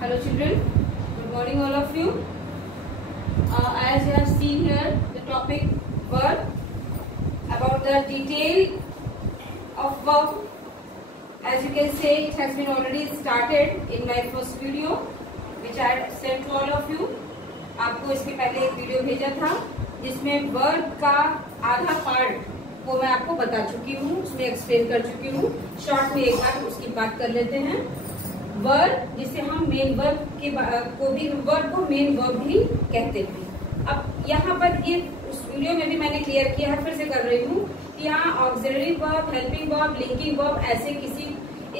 Hello children, good morning all of you. As you have seen here the topic verb, about the detail of verb. As you can say, it has been already started in my first video which I had sent to all of you. आपको इसके पहले एक video भेजा था जिसमें verb का आधा part वो मैं आपको बता चुकी हूँ, उसमें एक्सप्लेन कर चुकी हूँ. शॉर्ट में एक बार उसकी बात कर लेते हैं. वर्ब जिसे हम मेन वर्ब के को भी वर्ब को मेन वर्ब भी कहते हैं. अब यहाँ पर ये उस वीडियो में भी मैंने क्लियर किया है, फिर से कर रही हूँ कि यहाँ auxiliary verb, helping verb, linking verb ऐसे किसी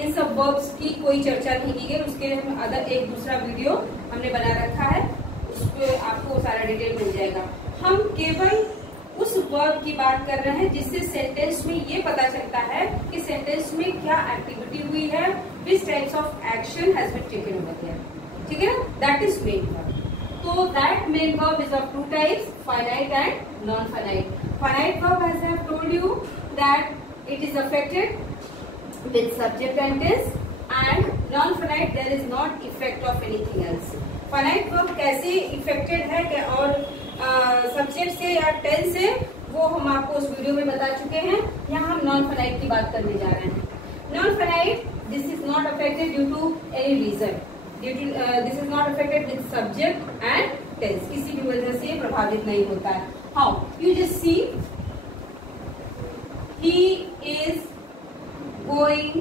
इन सब वर्ब्स की कोई चर्चा नहीं की गई. उसके लिए हम अदर एक दूसरा वीडियो हमने बना रखा है, उस पर आपको सारा डिटेल मिल जाएगा. हम केवल उस वर्ब की बात कर रहे हैं जिससे सेंटेंस में ये पता चलता है कि सेंटेंस में क्या एक्टिविटी हुई है, which types of action has been taken over here. ठीक है ना, दैट इज मेन वर्ब. तो that main verb is of two types, finite and non finite. Finite verb as I have told you that it is affected with subject and tense, and non-finite there is not effect of anything else. finite verb कैसे affected है और subject से या tense से वो हम आपको उस वीडियो में बता चुके हैं. यहाँ हम non-finite की बात करने जा रहे हैं. non-finite, this is not affected due to any reason. This is not affected with subject and tense. किसी भी वजह से प्रभावित नहीं होता है. How? You just see, he is going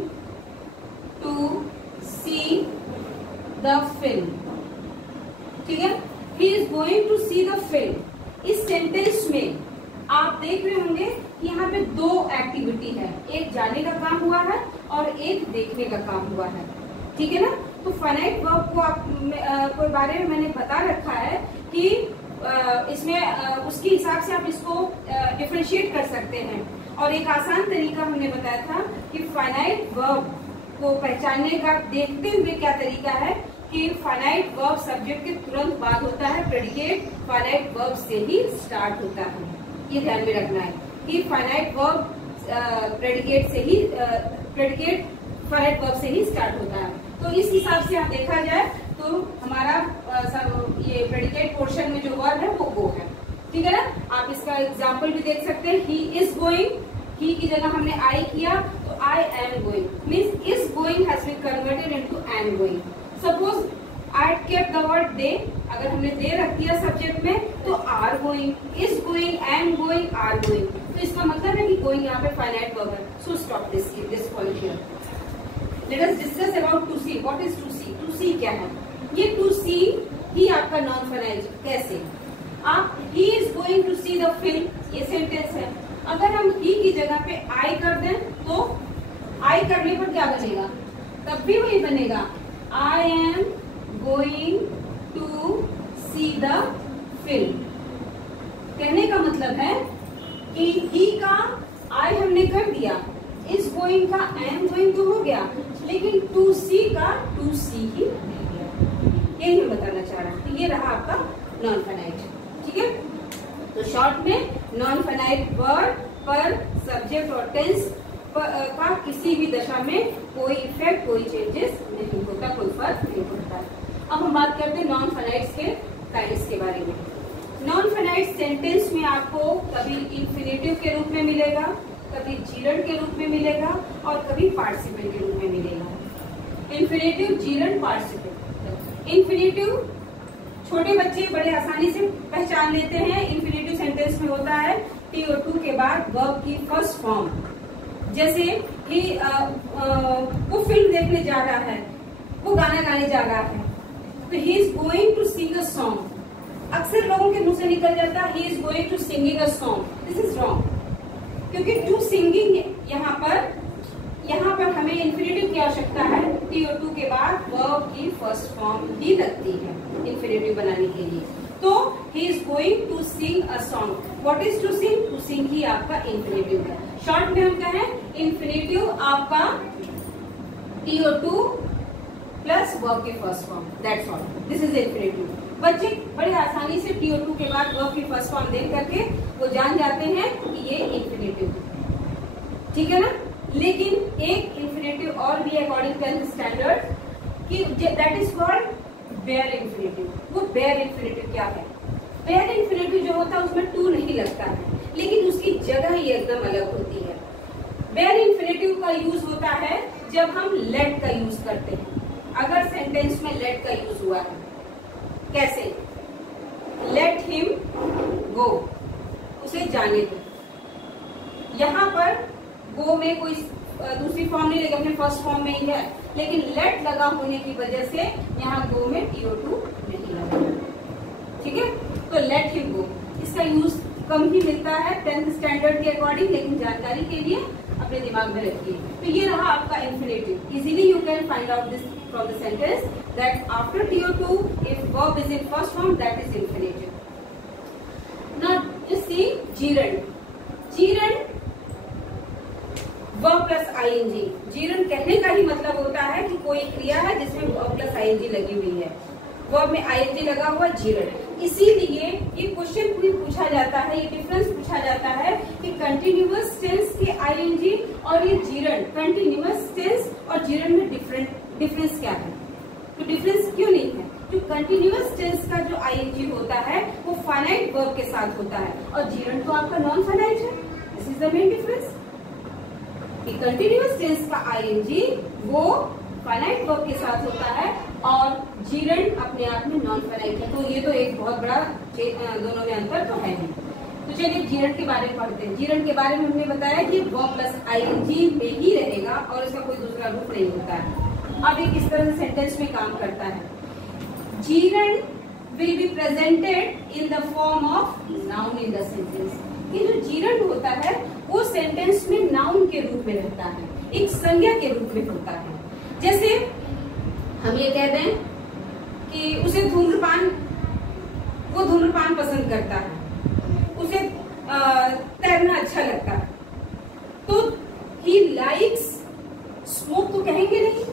to see the film. ठीक है, he is going to see the film. इस सेंटेंस में आप देख रहे होंगे यहाँ पे दो एक्टिविटी है, एक जाने का काम हुआ है और एक देखने का काम हुआ है. ठीक है ना. तो फाइनाइट वर्ब को आप कोई बारे में मैंने बता रखा है कि इसमें उसके हिसाब से आप इसको डिफरेंशिएट कर सकते हैं. और एक आसान तरीका हमने बताया था कि फाइनाइट वर्ब को पहचानने का देखते हुए क्या तरीका है कि फाइनाइट वर्ब सब्जेक्ट के तुरंत बाद होता है, प्रेडिकेट फाइनाइट वर्ब से ही स्टार्ट होता है. ये ध्यान में रखना है कि finite verb predicate finite verb से ही स्टार्ट होता है. तो इस हिसाब से आप देखा जाए तो हमारा ये प्रेडिकेट पोर्शन में जो वर्ब है वो गो है. ठीक है ना. आप इसका एग्जाम्पल भी देख सकते हैं. ही इज गोइंग, ही की जगह हमने आई किया तो I am going, means is going has been converted into am going. Suppose I kept the word they, अगर हमने दे रख दिया सब्जेक्ट में तो are going, is going, am going, are going. तो इसका मतलब है कि गोइंग यहाँ पे फाइनाइट वर्ब है. So stop this point here. Let us discuss about to see. What is to see? To see क्या है? ये टू सी ही आपका नॉन फाइनाइट. कैसे? आप he is going to see the film, ये सेंटेंस है. अगर हम ही की जगह पे आई कर दें तो आई करने पर क्या बनेगा? तब भी वही बनेगा, I am going to see the film. कहने का मतलब है कि ही का आई हमने कर दिया, इज गोइंग का एम गोइंग तो हो गया, लेकिन टू सी का टू सी ही रह गया. यही मैं बताना चाह रहा हूँ. ये रहा आपका नॉन फाइनाइट. ठीक है. तो शॉर्ट में नॉन फाइनाइट वर्ब पर सब्जेक्ट और टेंस का किसी भी दशा में कोई इफेक्ट, कोई चेंजेस नहीं होता, कोई फर्क नहीं पड़ता. अब हम बात करते हैं नॉन फाइनाइट्स के टाइप्स के बारे में. नॉन फाइनाइट सेंटेंस में आपको कभी इंफिनिटिव के रूप में मिलेगा, कभी जीरंड के रूप में मिलेगा और कभी पार्टिसिपल के रूप में मिलेगा. Infinitive, gerund, participle. इंफिनिटिव छोटे बच्चे बड़े आसानी से पहचान लेते हैं. इंफिनिटिव सेंटेंस में होता है टी और टू के बाद वर्ब की फर्स्ट फॉर्म. जैसे ही वो फिल्म देखने जा रहा है, वो गाना गाने जा रहा है, तो he is going to sing a song. अक्सर लोगों के मुंह से निकल जाता है he is going to singing a song. This is wrong, क्योंकि टू सिंगिंग यहाँ पर हमें इंफिनिटिव की आवश्यकता है. टी और टू के बाद वर्ब की फर्स्ट फॉर्म ही लगती है इंफिनिटिव बनाने के लिए. तो he is going to sing a song. What is to sing? To sing ही आपका इंफिनिटिव है. शॉर्ट में हम कहें इंफिनिटिव आपका टी और टू प्लस वर्ब की first form. That's all. This is infinitive. बच्चे बड़े आसानी से टी और टू के बाद वर्ब की फर्स्ट फॉर्म देख करके वो जान जाते हैं कि ये इंफिनिटिव. ठीक है ना. लेकिन एक इंफिनिटिव और भी अकॉर्डिंग टू स्टैंडर्ड कि that is called bare infinitive. वो बेयर इंफिनिटिव क्या है? बेयर इंफिनिटिव जो होता है उसमें टू नहीं लगता है, लेकिन उसकी जगह ही एकदम अलग होती है। बेयर इंफिनिटिव का यूज होता है जब हम लेट का यूज करते हैं। अगर सेंटेंस में लेट का यूज हुआ है, कैसे? लेट हिम गो, उसे जाने दो। यहाँ पर गो में कोई दूसरी फॉर्म नहीं लगी, अपने फर्स्ट फॉर्म में ही है, लेकिन लेट लगा होने की वजह से यहाँ गो में TO2 नहीं लगा। ठीक है, तो लेट हिम गो, इसका यूज कम ही मिलता है 10th स्टैंडर्ड के अकॉर्डिंग, लेकिन जानकारी के लिए अपने दिमाग में रखिए। तो ये रहा आपका infinitive. Easily you can find out this from the sentence that after TO2 if verb is in first form that is infinitive. Now just see gerund. Gerund verb plus ING। Gerund कहने का ही मतलब होता है कि कोई क्रिया है जिसमें वर्ब प्लस ING लगी हुई है, वर्ब में ING लगा हुआ जीरंड। इसीलिए ये क्वेश्चन भी पूछा जाता है, ये डिफरेंस पूछा जाता है कि कंटिन्यूअस टेंस के ING और ये जीरंड, कंटिन्यूअस टेंस और जीरंड में डिफरेंस क्या है? तो डिफरेंस क्यों नहीं है? जो कंटिन्यूअस टेंस का जो ING होता है वो फाइनाइट वर्ब के साथ होता है और जीरंड तो आपका नॉन फाइनाइट है। This is the main difference. Continuous tense का ING वो फाइनाइट वर्ब के साथ होता है और जीरंड अपने आप में नॉन फाइनाइट है। तो ये तो एक बहुत बड़ा दोनों में अंतर तो है नहीं। तो चलिए जीरंड के बारे में पढ़ते हैं। जीरंड के बारे में हमने बताया कि वर्ब प्लस ING में ही रहेगा और इसका कोई दूसरा रूप नहीं होता है। अब ये किस तरह से सेंटेंस में काम करता है? Gerund will be presented in the form of noun in the sentence. ये जो जीरंड होता है वो सेंटेंस में नाउन के रूप में रहता है, एक संज्ञा के रूप में होता है। जैसे हम ये कह दें कि उसे वो धूम्रपान पसंद करता है, उसे तैरना अच्छा लगता है, तो ही लाइक्स स्मोक तो कहेंगे नहीं,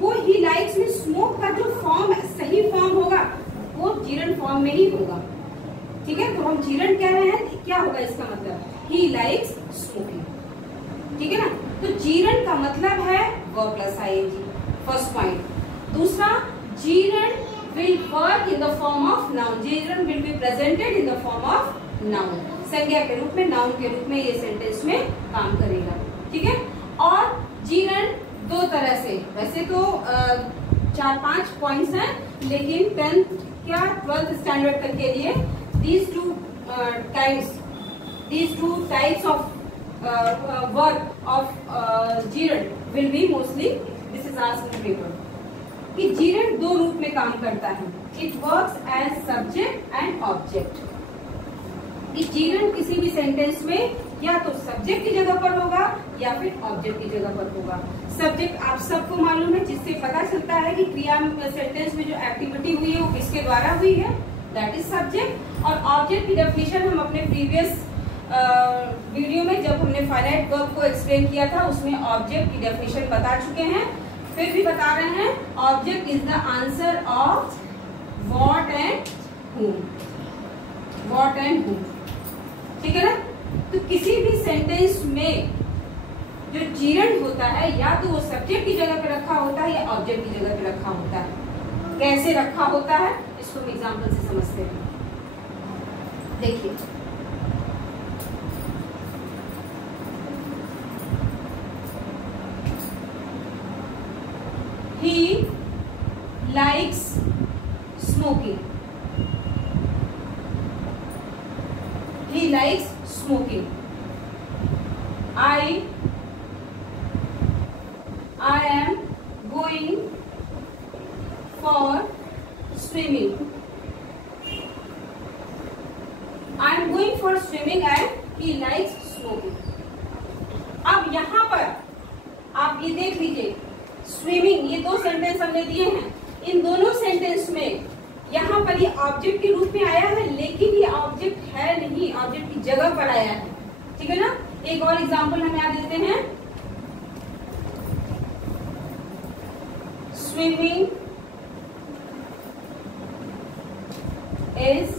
वो ही लाइक्स में स्मोक का जो फॉर्म सही फॉर्म होगा वो जीरंड फॉर्म में ही होगा। ठीक है, तो हम जीरंड कह रहे हैं, क्या होगा इसका मतलब? He likes smoking. ठीक है ना, तो जीरंड का मतलब है verb plus ING, first point. दूसरा, gerund will work in the form of noun. Gerund will be presented in the form of noun, संज्ञा के रूप में, नाउन के रूप में ये सेंटेंस में काम करेगा। ठीक है, और जीरंड दो तरह से, वैसे तो 4-5 पॉइंट्स हैं, लेकिन 10th क्या 12th स्टैंडर्ड तक के लिए these two types of work of gerund will be mostly, this is asked in paper, कि gerund दो रूप में काम करता है। It works as subject and object। कि gerund किसी भी सेंटेंस में या तो सब्जेक्ट की जगह पर होगा या फिर ऑब्जेक्ट की जगह पर होगा। सब्जेक्ट आप सबको मालूम है, जिससे पता चलता है कि क्रिया सेंटेंस में जो एक्टिविटी हुई है वो किसके द्वारा हुई है, दैट इज सब्जेक्ट। और ऑब्जेक्ट की डेफिनेशन हम अपने प्रीवियस वीडियो में जब हमने फाइनाइट वर्ब को एक्सप्लेन किया था उसमें ऑब्जेक्ट की डेफिनेशन बता चुके हैं, फिर भी बता रहे हैं। Object is the answer of what and whom, what and whom. ठीक है ना, तो किसी भी सेंटेंस में जो जीरंड होता है या तो वो सब्जेक्ट की जगह पे रखा होता है या ऑब्जेक्ट की जगह पे रखा होता है। कैसे रखा होता है इसको हम एग्जाम्पल से समझते हैं। देखिए, he likes smoking, he likes smoking। I am going for swimming, I am going for swimming and he likes smoking। अब यहाँ पर आप ये देख लीजिए, स्विमिंग, ये दो सेंटेंस हमने दिए हैं, इन दोनों सेंटेंस में यहाँ पर ये ऑब्जेक्ट के रूप में आया है, लेकिन ये ऑब्जेक्ट है नहीं, ऑब्जेक्ट की जगह पर आया है। ठीक है ना, एक और एग्जांपल हम यहाँ देते हैं। Swimming is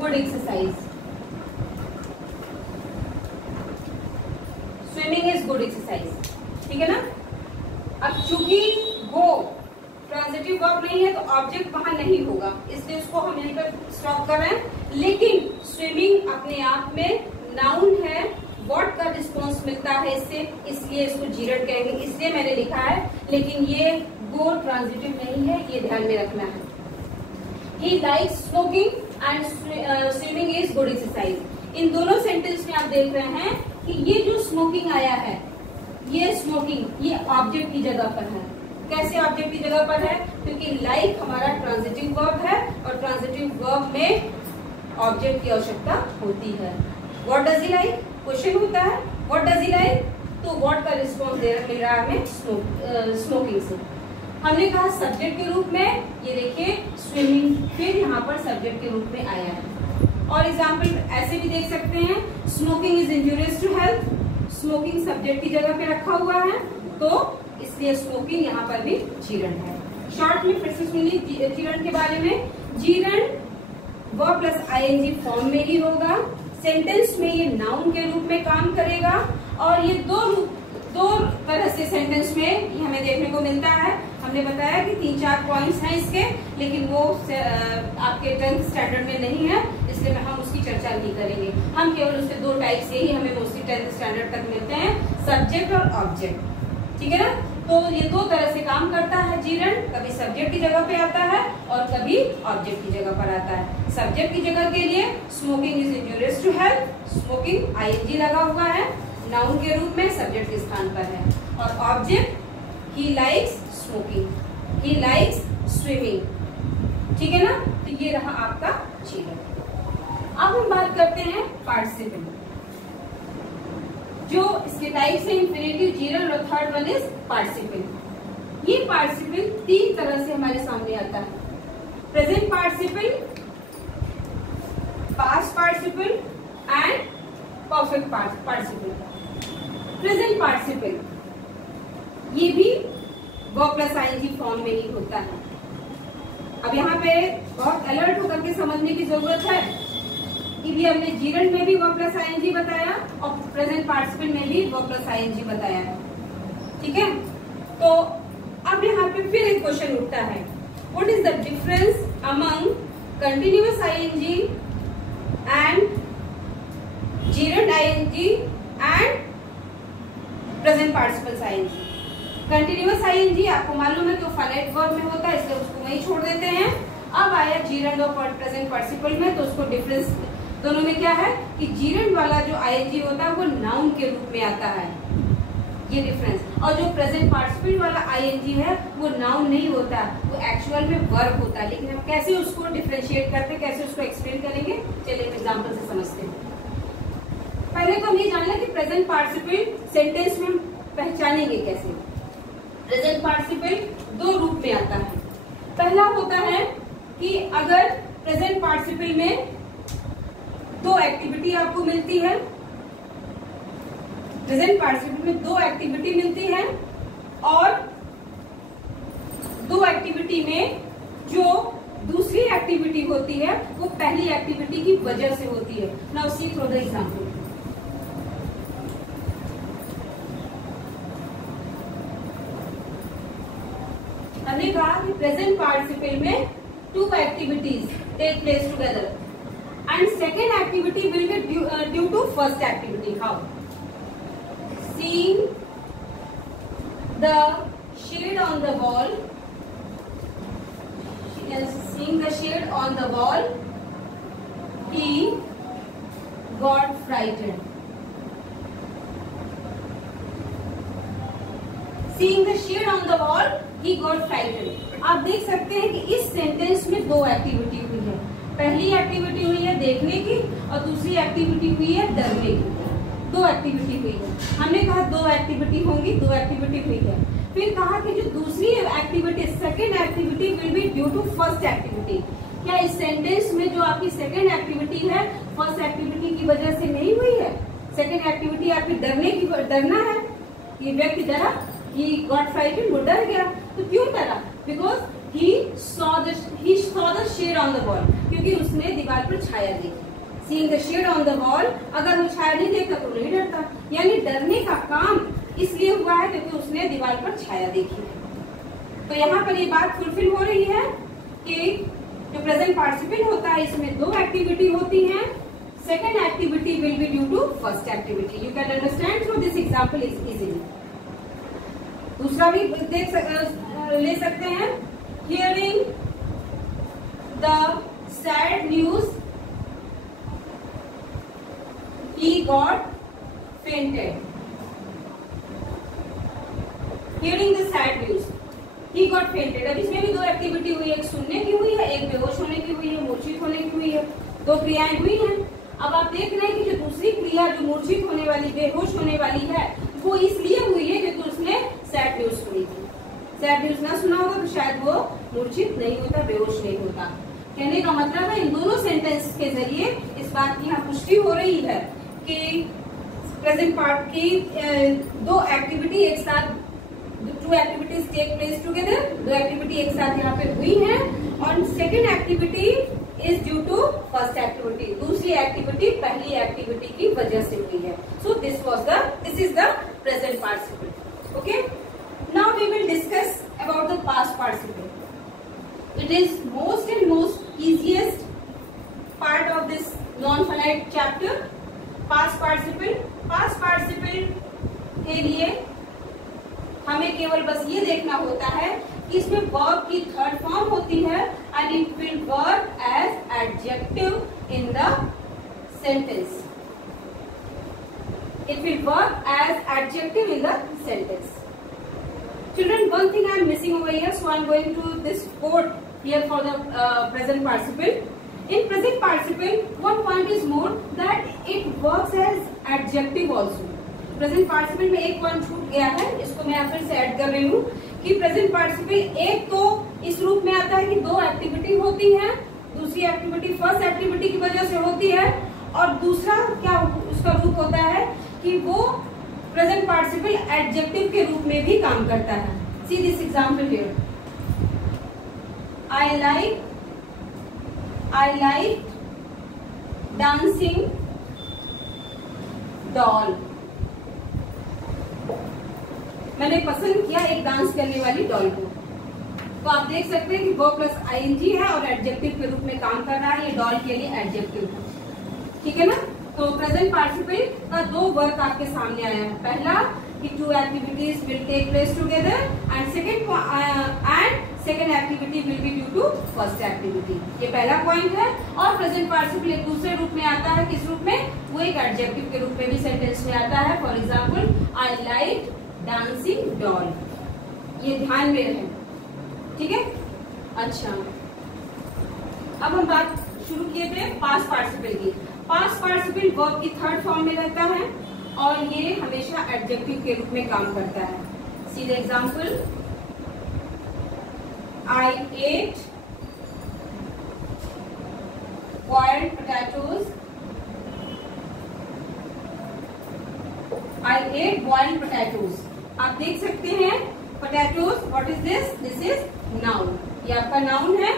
good exercise, swimming is good exercise. ठीक है ना, अब चूंकि गो ट्रांजिटिव नहीं है तो ऑब्जेक्ट वहां नहीं होगा, इसलिए उसको हम यहीं पर स्टॉप कर रहे हैं। लेकिन स्विमिंग अपने आप में नाउन है, व्हाट का रिस्पॉन्स मिलता है इससे, इसलिए इसको जीरंड कहेंगे, इसलिए मैंने लिखा है। लेकिन ये गो ट्रांजिटिव नहीं है, ये ध्यान में रखना है। He likes smoking and swimming is good exercise. इन दोनों सेंटेंस में आप देख रहे हैं कि ये जो स्मोकिंग आया है, ये स्मोकिंग ये ऑब्जेक्ट की जगह पर है। कैसे ऑब्जेक्ट की जगह पर है? क्योंकि लाइक हमारा ट्रांजिटिव वर्ब है और ट्रांजिटिव वर्ब में ऑब्जेक्ट की आवश्यकता होती है। What does he like, question होता है व्हाट डज ही लाइक, तो व्हाट का रिस्पॉन्स मिल रहा है हमें स्मोकिंग से। हमने कहा सब्जेक्ट के रूप में, ये देखिए स्विमिंग फिर यहाँ पर सब्जेक्ट के रूप में आया है। और एग्जाम्पल ऐसे भी देख सकते हैं, smoking is injurious to health, smoking subject की जगह पे रखा हुआ है तो इसलिए स्मोकिंग यहाँ पर भी जीरंड है। शॉर्ट में फिर से सुनिए जीरंड के बारे में। Gerund verb plus ING form में ही होगा, सेंटेंस में ये नाउन के रूप में काम करेगा और ये दो तरह से सेंटेंस में ये हमें देखने को मिलता है। हमने बताया कि 3-4 पॉइंट्स हैं इसके, लेकिन वो आपके 10th स्टैंडर्ड में नहीं है, इसलिए हम उसकी चर्चा नहीं करेंगे। हम केवल उसके 2 टाइप से ही हमें मोस्टली 10th स्टैंडर्ड तक मिलते हैं, सब्जेक्ट और ऑब्जेक्ट। ठीक है ना? तो ये 2 तरह से काम करता है जीरंड, कभी सब्जेक्ट की जगह पे आता है और कभी ऑब्जेक्ट की जगह पर आता है। सब्जेक्ट की जगह के लिए smoking is injurious to health, smoking ING लगा हुआ है, नाउन के रूप में सब्जेक्ट के स्थान पर है। और object he likes smoking, he likes swimming. ठीक है ना? तो ये रहा आपका जीरंड। अब हम बात करते हैं पार्टिसिपल, जो इसके टाइप से इंफिनिटिव, जीरंड और थर्ड वन इज पार्टिसिपल। ये पार्टिसिपल 3 तरह से हमारे सामने आता है, present participle, past participle and perfect participle. Present participle ये भी वर्ब प्लस आईएनजी फॉर्म में ही होता है। अब यहाँ पे बहुत अलर्ट होकर के समझने की जरूरत है कि भी हमने जीरंड में भी वर्ब प्लस आईएनजी बताया और प्रेजेंट पार्टिसिपल में भी वर्ब प्लस आईएनजी बताया है। ठीक है? तो अब यहाँ पे फिर एक क्वेश्चन उठता है, what is the difference among continuous ING and gerund ING and present participle ING. Continuous ING आपको मालूम है कि वो फाइनाइट वर्ब में होता है, इसलिए उसको वहीं छोड़ देते हैं। अब आया जीरंड और प्रेजेंट पार्टिसिपल में, तो उसको डिफरेंस दोनों में क्या है कि जीरंड वाला जो आईएनजी होता है वो नाउन के रूप में आता है, ये डिफरेंस। और जो प्रेजेंट पार्टिसिपल वाला आईएनजी है वो नाउन नहीं होता, वो एक्चुअल में वर्ब होता है। लेकिन हम कैसे उसको डिफरेंशिएट करते हैं, कैसे उसको एक्सप्लेन करेंगे, चलिए एग्जाम्पल से समझते हैं। पहले तो हम ये जान लें कि प्रेजेंट पार्टिसिपल सेंटेंस में हम पहचानेंगे कैसे। प्रेजेंट पार्टिसिपल 2 रूप में आता है। पहला होता है कि अगर प्रेजेंट पार्टिसिपल में 2 एक्टिविटी आपको मिलती है, प्रेजेंट पार्टिसिपल में 2 एक्टिविटी मिलती है और 2 एक्टिविटी में जो दूसरी एक्टिविटी होती है वो पहली एक्टिविटी की वजह से होती है। Now see through the example. हमने कहा कि प्रेजेंट पार्टिसिपल में 2 activities take place together and second activity will be due to first activity. How? Seeing the shade on the wall, seeing the shade on the wall, he got frightened. Seeing the shade on the wall, he got frightened. आप देख सकते हैं कि इस sentence में 2 activity हुई है। पहली एक्टिविटी हुई है देखने की और दूसरी एक्टिविटी हुई है डरने की। 2 एक्टिविटी हुई है। हमने कहा 2 एक्टिविटी होंगी, 2 एक्टिविटी हुई है। फिर कहा कि जो दूसरी activity, second activity will be due to first activity. क्या इस सेंटेंस में जो आपकी सेकेंड एक्टिविटी है फर्स्ट एक्टिविटी की वजह से नहीं हुई है? सेकेंड एक्टिविटी आपकी डरना है, ये व्यक्ति डरा, ही गॉट फ्राइटेंड, वो डर गया। तो क्यों डरा? Because he saw the shade on the wall, क्योंकि उसने दीवार पर छाया देखी। Seeing the shade on the wall, अगर वो छाया नहीं देखता तो नहीं डरता। यानी डरने का काम इसलिए हुआ है क्योंकि उसने दीवार पर छाया देखी है। तो यहाँ पर ये बात फुलफिल हो रही है कि जो प्रेजेंट पार्टिसिपल होता है इसमें दो एक्टिविटी होती हैं. Second activity will be due to first activity. You can understand through this example is easily. दूसरा भी ले सकते हैं. Hearing the sad news he got fainted. Hearing the sad news, he got fainted. अब इसमें भी दो एक्टिविटी हुई है, एक सुनने की हुई है, एक बेहोश होने की हुई है, मूर्छित होने की हुई है. दो क्रियाएं हुई हैं. अब आप देख रहे हैं कि जो दूसरी क्रिया जो मूर्छित होने वाली, बेहोश होने वाली है, वो इसलिए हुई है क्योंकि उसने सैड न्यूज सुनी थी. सैड न्यूज ना सुना होगा तो शायद वो मूर्छित नहीं होता, बेहोश नहीं होता. कहने का मतलब है इन दोनों सेंटेंस के जरिए इस बात की यहाँ पुष्टि हो रही है कि प्रेजेंट पार्ट की दो एक्टिविटी एक साथ, two activities take place together. दो एक्टिविटी एक साथ यहाँ पे हुई है और second activity is due to first activity. दूसरी एक्टिविटी पहली एक्टिविटी की वजह से हुई है. So this is the present participle. Okay, now we will discuss about the past participle. It is most easiest part of this non-finite chapter. Past participle के लिए हमें केवल बस ये देखना होता है कि इसमें verb की थर्ड फॉर्म होती है and it will work as adjective in the sentence. It will work as adjective in the sentence. Children, one thing I am missing over here, so I am going to this quote here for the present participle. In present participle, one point is more that it works as adjective also. Present participle में एक point छूट गया है, इसको मैं यहाँ फिर से ऐड कर रही हूँ कि present participle एक तो इस रूप में आता है कि दो एक्टिविटी होती है, दूसरी एक्टिविटी फर्स्ट एक्टिविटी की वजह से होती है, और दूसरा क्या उसका रूप होता है कि वो प्रेजेंट पार्टिसिपल एडजेक्टिव के रूप में भी काम करता है. See this example here. I like dancing doll. मैंने पसंद किया एक डांस करने वाली डॉल को. तो आप देख सकते हैं कि वो प्लस आईएनजी है और एडजेक्टिव के रूप में काम कर रहा है. ये डॉल के लिए एडजेक्टिव है. ठीक है ना. तो प्रेजेंट पार्टिसिपल का दो वर्क आपके सामने आया है. पहला कि two activities will take place together and second activity will be due to first activity. ये पहला पॉइंट है. और प्रेजेंट पार्टिसिपल एक दूसरे रूप में आता है. किस रूप में? वो एक एडजेक्टिव के रूप में भी सेंटेंस में आता है. For example, I like dancing doll. ये ध्यान में रहे. ठीक है. अच्छा, अब हम बात शुरू किए थे पास्ट पार्टिसिपल की. पास्ट पार्टिसिपल वर्ब की थर्ड फॉर्म में रहता है और ये हमेशा एडजेक्टिव के रूप में काम करता है. See the example. I ate boiled potatoes. I ate boiled potatoes. आप देख सकते हैं potatoes. What is this? This is noun. ये आपका नाउन है.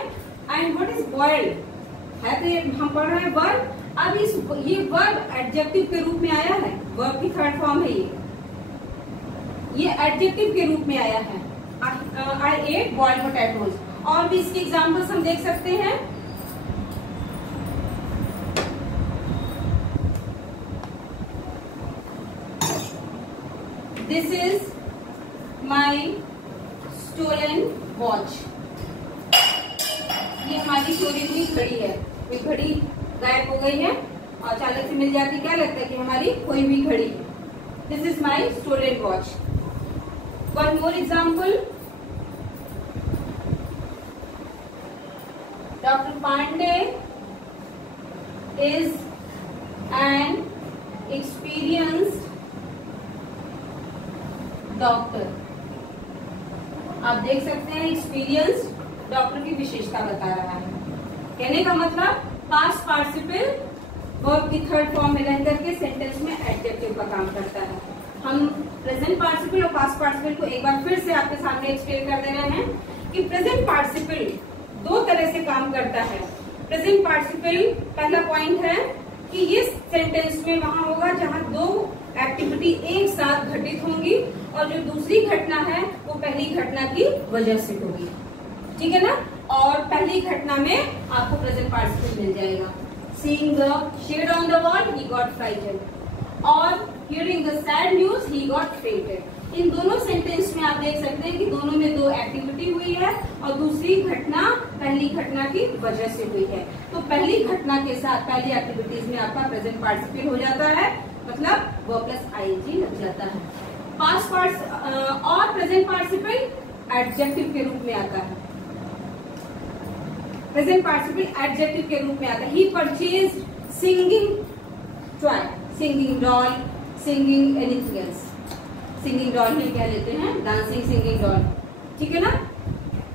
एंड व्हाट इज बॉइल्ड है? तो हम पढ़ रहे हैं वर्ब. अब ये वर्ब एडजेक्टिव के रूप में आया है. वर्ब की थर्ड फॉर्म है ये एडजेक्टिव के रूप में आया है. I ate boiled potatoes. और भी इसके एग्जांपल्स हम देख सकते हैं. This is my stolen watch. ये हमारी चोरी हुई घड़ी है. ये घड़ी गायब हो गई है और चालक से मिल जाती. क्या लगता है कि हमारी खोई हुई घड़ी. This is my stolen watch. One more example. Doctor Pandey is an experienced doctor. आप देख सकते हैं एक्सपीरियंस्ड डॉक्टर की विशेषता बता रहा है. कहने का मतलब पास्ट पार्टिसिपल वर्ब की थर्ड फॉर्म में रह करके सेंटेंस में एडजेक्टिव का काम करता है. हम प्रेजेंट पार्टिसिपल और पास्ट पार्टिसिपल को एक बार फिर से आपके सामने एक्सप्लेन कर दे रहे हैं कि प्रेजेंट पार्टिसिपल दो तरह से काम करता है. प्रेजेंट पार्टिसिपल पहला पॉइंट है कि ये सेंटेंस में वहां होगा जहां दो एक्टिविटी एक साथ घटित होंगी और जो दूसरी घटना है वो पहली घटना की वजह से होगी, ठीक है ना। और पहली घटना में आपको प्रेजेंट पार्टिसिपल मिल जाएगा। Seeing the shade on the wall he got frightened, और hearing the sad news he got fainted. इन दोनों सेंटेंस में आप देख सकते हैं कि दोनों में दो एक्टिविटी हुई है और दूसरी घटना पहली घटना की वजह से हुई है। तो पहली घटना के साथ पहली एक्टिविटीज में आपका प्रेजेंट पार्टिसिपल हो जाता है, मतलब वर्ब प्लस आईएनजी लग जाता है। पास्ट पार्टिसिपल और प्रेजेंट पार्टिसिपल एडजेक्टिव के रूप में आता है। प्रेजेंट पार्टिसिपल एडजेक्टिव के रूप में आता है। He purchased singing toy, singing doll, singing anything else. Singing doll ही कह लेते हैं, डांसिंग सिंगिंग डॉल, ठीक है ना।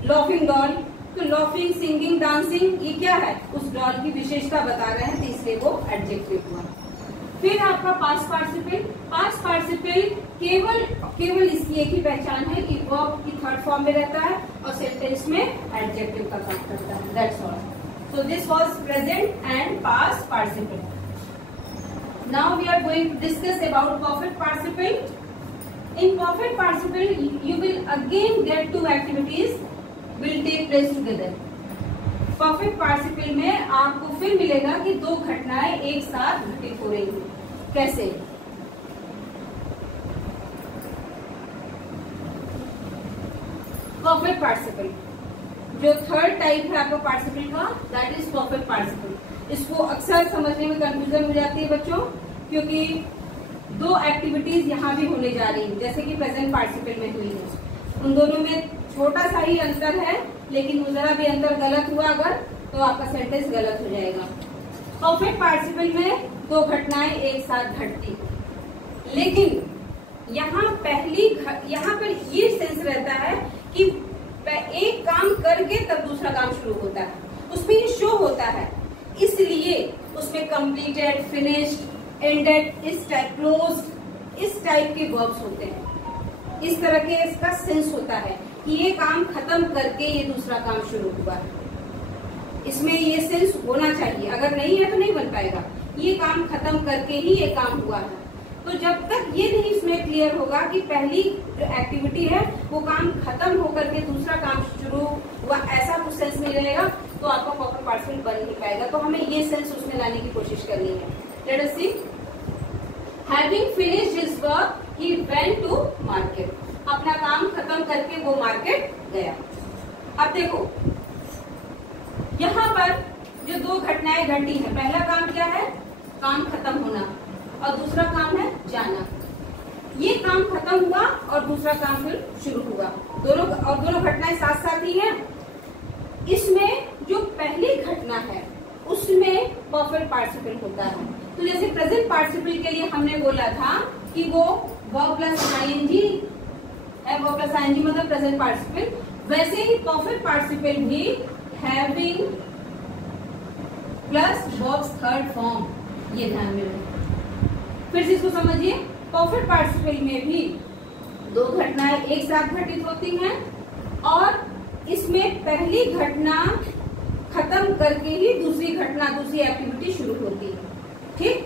लॉफिंग डॉल, तो लॉफिंग सिंगिंग डांसिंग ये क्या है, उस डॉल की विशेषता बता रहे हैं, तो इसलिए वो एडजेक्टिव हुआ। फिर आपका पास्ट पार्टिसिपल, पास्ट पार्टिसिपल केवल इसकी एक ही पहचान है कि वर्ब की थर्ड फॉर्म में रहता है और सेंटेंस में एडजेक्टिव का काम करता है, that's all. So this was present and past participle. Now we are going to discuss about perfect participle. In perfect participle, you will again get two activities will take place together. Perfect participle में आपको फिर मिलेगा कि दो घटनाएं एक साथ घटित हो रही हैं। कैसे? Perfect participle, जो थर्ड टाइप है आपका पार्टिसिपल का, दैट इज परफेक्ट पार्टिसिपल। इसको अक्सर समझने में कंफ्यूजन हो जाती है बच्चों, क्योंकि दो एक्टिविटीज यहाँ भी होने जा रही है, जैसे कि प्रेजेंट पार्टिसिपल में हुई है। उन दोनों में छोटा सा ही अंतर है, लेकिन जरा भी अंतर गलत हुआ अगर, तो आपका सेंटेंस गलत हो जाएगा। परफेक्ट पार्टिसिपल में दो घटनाएं एक साथ घटती, लेकिन यहाँ पर ये सेंस रहता है कि एक काम करके तब दूसरा काम शुरू होता है, उसमें ये शो होता है, इसलिए उसमें कंप्लीटेड, फिनिश्ड, एंडेड, इस टाइप, क्लोज्ड, इस टाइप के वर्ब्स होते हैं। इस तरह के इसका सेंस होता है कि ये काम खत्म करके ये दूसरा काम शुरू हुआ है। इसमें ये सेंस होना चाहिए, अगर नहीं है तो नहीं बन पाएगा। ये काम खत्म करके ही ये काम हुआ है। तो जब तक ये नहीं इसमें क्लियर होगा कि पहली जो एक्टिविटी है वो काम खत्म होकर के दूसरा काम शुरू हुआ, ऐसा कुछ सेंस नहीं रहेगा, तो आपका परफेक्ट पार्टिसिपल बन नहीं पाएगा। तो हमें ये सेंस उसमें लाने की कोशिश करनी है। Let us see. Having finished his work, he went to market. अपना काम खत्म करके वो मार्केट गया। अब देखो, यहाँ पर जो दो घटनाएं घटी है, पहला काम क्या है, काम खत्म होना, और दूसरा काम है जाना। ये काम खत्म हुआ और दूसरा काम फिर शुरू हुआ, दोनों घटनाएं साथ साथ ही हैं। इसमें जो पहली घटना है उसमें परफेक्ट पार्टिसिपल होता है। तो जैसे प्रेजेंट पार्टिसिपल के लिए हमने बोला था कि वो वर्ब प्लस आईएनजी है, वर्ब प्लस आईएनजी मतलब प्रेजेंट पार्टिसिपल, वैसे ही परफेक्ट पार्टिसिपल भी having plus verbs third form, ये ध्यान में रखें। फिर से इसको समझिए, परफेक्ट पार्टिसिपल में भी दो घटनाएं एक साथ घटित होती हैं और इसमें पहली घटना खत्म करके ही दूसरी घटना, दूसरी एक्टिविटी शुरू होती है, ठीक।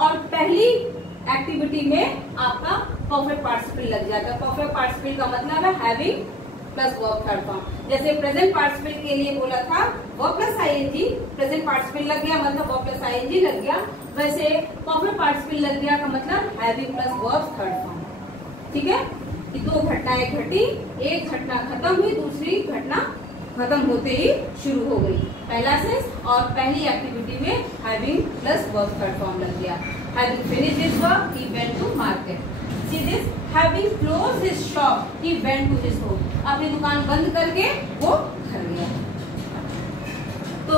और पहली एक्टिविटी में आपका परफेक्ट पार्टिसिपल लग जाता है। परफेक्ट पार्टिसिपल का मतलब है having plus verb third form. जैसे प्रेजेंट पार्टिसिपल के लिए बोला था verb plus ING, present participle लग गया मतलब वर्ब प्लस आईएनजी लग गया, वैसे परफेक्ट पार्टिसिपल लग गया का मतलब having plus verb third form, ठीक है। कि दो घटनाएं घटी, एक घटना खत्म हुई, दूसरी घटना खत्म होते ही शुरू हो गई, पहला सेंस। और पहली एक्टिविटी में having plus verb third form लग गया। Having finished his work, he went to market. See this, having closed his shop, he went to his home. अपनी दुकान बंद करके वो घर गया। तो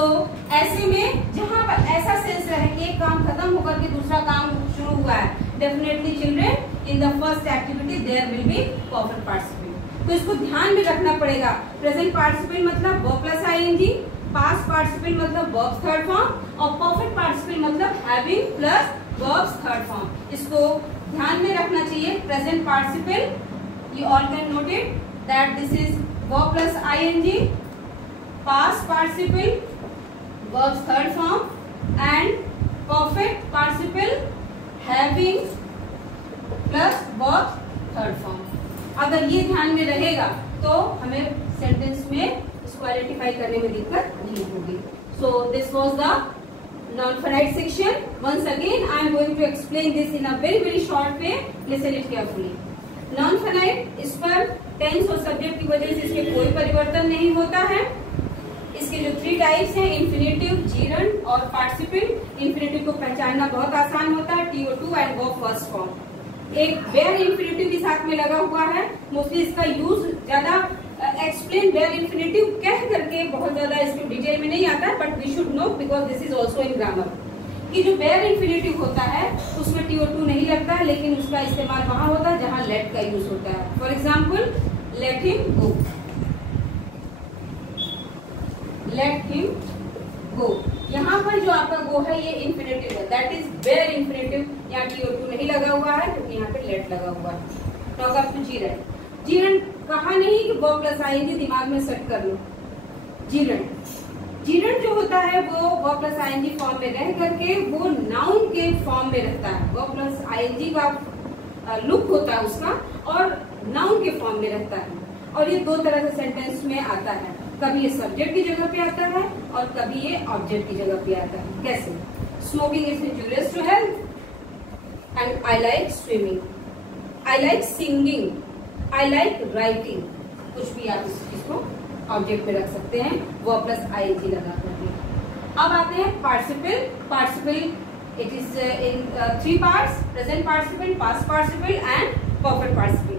ऐसे में जहां पर ऐसा सेंस रहे कि एक काम खत्म होकर के दूसरा काम शुरू हुआ है, definitely children in the first activity there will be perfect participle. तो इसको ध्यान में रखना पड़ेगा। प्रेजेंट पार्टिसिपल मतलब verb plus ING, past participle मतलब वर्ब थर्ड फॉर्म, और परफेक्ट पार्टिसिपल मतलब having plus verb third form. इसको ध्यान में रखना चाहिए। Present participle, you all can note it that this is verb plus ING, past participle verb third form, and perfect participle having plus verb third form. अगर ये ध्यान में रहेगा तो हमें सेंटेंस में इसको आइडेंटिफाई करने में दिक्कत नहीं होगी। So this was the non finite section. Once again I am going to explain this in a very short way, listen it carefully. Non finite, इस पर टेंस और सब्जेक्ट की वजह से इसके कोई परिवर्तन नहीं होता है। इसके जो 3 टाइप्स हैं, इंफिनिटिव, जीरंड और पार्टिसिपल। इंफिनिटिव को पहचानना बहुत आसान होता है, TO2 and verb first form. एक वेयर इंफिनिटिव भी साथ में लगा हुआ है। मोस्टली इसका यूज ज्यादा एक्सप्लेन वेयर इंफिनिटिव कह करके बहुत ज्यादा इसमें डिटेल में नहीं आता है, but we should know because this is also in grammar कि जो वेयर इंफिनिटिव होता है उसमें TO2 नहीं लगता है, लेकिन उसका इस्तेमाल वहां होता है जहां लेट का यूज होता है। For example, let him go, let him go. यहाँ पर जो आपका गो है ये इंफिनिटिव है, दैट इज वेयर इंफिनिटिव। यहाँ TO2 नहीं लगा हुआ है क्योंकि यहाँ पे लेट लगा हुआ है। तो अगर जीरंड, जीरंड कहा नहीं कि वर्ब प्लस आईएनजी, दिमाग में सेट कर लो। जीरंड जो होता है वो वर्ब प्लस आईएनजी फॉर्म में रह करके वो नाउन के फॉर्म में रहता है। वर्ब प्लस आईएनजी का लुक होता है उसका और नाउन के फॉर्म में रहता है। और ये 2 तरह से सेंटेंस में आता है, कभी ये सब्जेक्ट की जगह पे आता है और कभी ये ऑब्जेक्ट की जगह पे आता है। कैसे? Smoking is injurious to health and I like swimming, I like singing, I like writing. कुछ भी आप इस चीज को ऑब्जेक्ट में रख सकते हैं वर्ब प्लस आईएनजी लगा करके। अब आते हैं participle. Participle it is in 3 parts, present participle, past participle and perfect participle.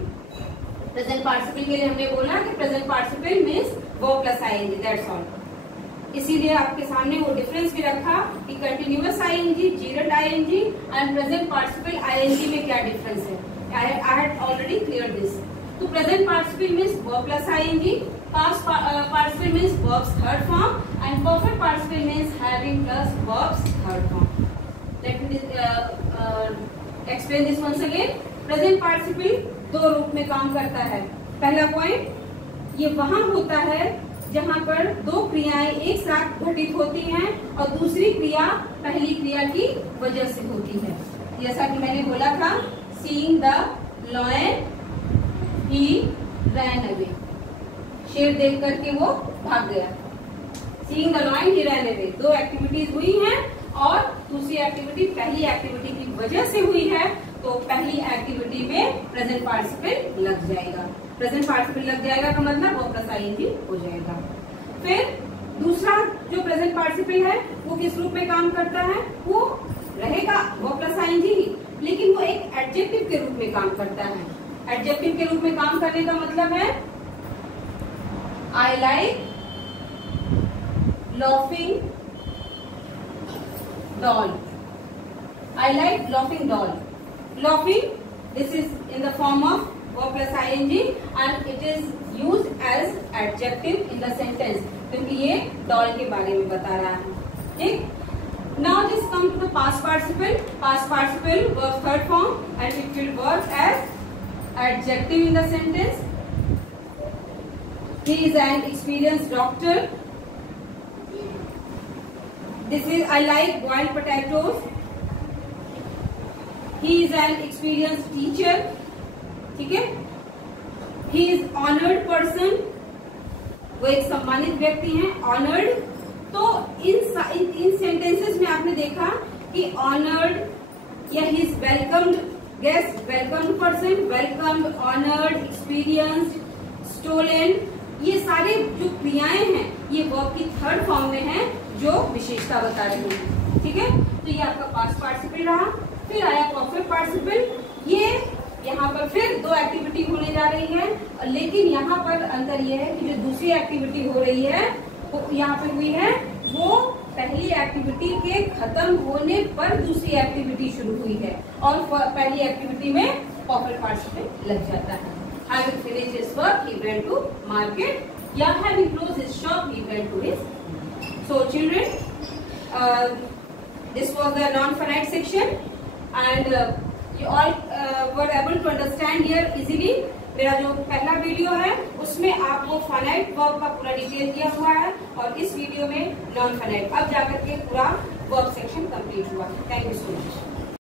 Present participle के लिए हमने बोला कि present participle means verb plus ING, that's all. इसीलिए आपके सामने वो डिफरेंस भी रखा कि continuous ING, gerund ING and present participle ING में क्या डिफरेंस है। I had already cleared this. तो present participle means verb plus ING, past participle means verbs third form and perfect participle means having plus verbs third form. Let me explain this once again. Present participle 2 रूप में काम करता है। पहला point, ये वहां होता है जहां पर 2 क्रियाएं एक साथ घटित होती हैं और दूसरी क्रिया पहली क्रिया की वजह से होती है। जैसा कि मैंने बोला था, seeing the lion he ran away, शेर देख करके वो भाग गया। seeing the lion he ran away, 2 activities हुई हैं और दूसरी एक्टिविटी पहली एक्टिविटी की वजह से हुई है, तो पहली एक्टिविटी में प्रेजेंट पार्टिसिपल लग जाएगा। प्रेजेंट पार्टिसिपल लग जाएगा का मतलब वो प्लस आईएनजी हो जाएगा। फिर दूसरा जो प्रेजेंट पार्टिसिपल है वो किस रूप में काम करता है? वो रहेगा वो प्लस आईएनजी ही, लेकिन वो एक एडजेक्टिव के रूप में काम करता है। एडजेक्टिव के रूप में काम करने का मतलब है I like laughing doll, I like laughing doll. Laughing, this is in the form of verb plus ING and it is used as adjective in the sentence, क्योंकि ये डॉल के बारे में बता रहा है। ठीक, now just come to the past participle. Past participle verb third form and it will work as adjective in the sentence. He is an experienced doctor. This is I like boiled potatoes. He is an experienced teacher. ठीक है? He is honored person. वो एक सम्मानित व्यक्ति हैं, honored। तो इन sentences में आपने देखा कि ऑनर्ड या his welcomed guest, welcomed person, welcomed, honoured, experienced, stolen, ये सारे जो क्रियाएं हैं ये वर्ब की थर्ड फॉर्म में हैं जो विशेषता बता रही है। ठीक है, तो ये आपका पास्ट पार्टिसिपल रहा। फिर आया परफेक्ट पार्टिसिपल। ये यहाँ पर फिर 2 एक्टिविटी होने जा रही है, लेकिन यहाँ पर अंतर ये है कि जो दूसरी एक्टिविटी हो रही है वो यहाँ पे हुई है, वो पहली एक्टिविटी के खत्म होने पर दूसरी एक्टिविटी शुरू हुई है और पहली एक्टिविटी में परफेक्ट पार्टिसिपल लग जाता है। Having finished his work, he went to market. Yeah, having closed his shop, he went to his. So, children, this was the non-finite section, and you all were able to understand here easily. मेरा जो पहला video है उसमें आपको finite verb का पूरा detail दिया हुआ है और इस वीडियो में नॉन फाइनाइट। अब जाकर के पूरा वर्ब सेक्शन कंप्लीट हुआ। Thank you so much.